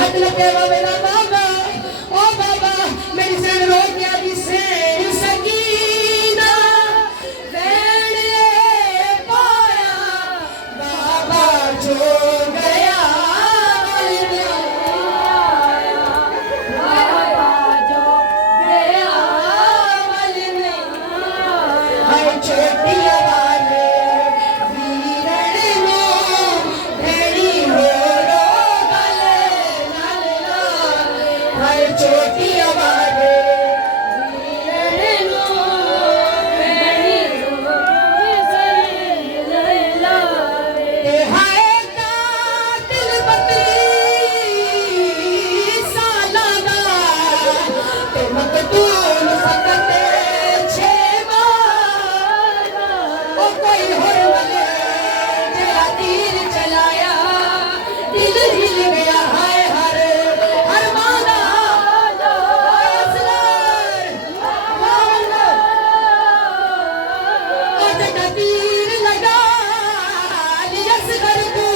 हाथ लगे मेरा बाबा ओ बाबा मेरी सैन रो क्या दी सैन सकीना वेणे पाया बाबा जो गया बाबा जो गया हाय छोटिया वाले वीरण नो भेड़ी हो रो गले लाल हाय छोटिया वाले वीरण नो भेड़ी हो ते हाय कातिल बकरी साला दा ते मकतूल सकते कोई होर मले जरा तीर चलाया दिल हिल गया हाय हर हर मादा जटा तीर लगा असगर को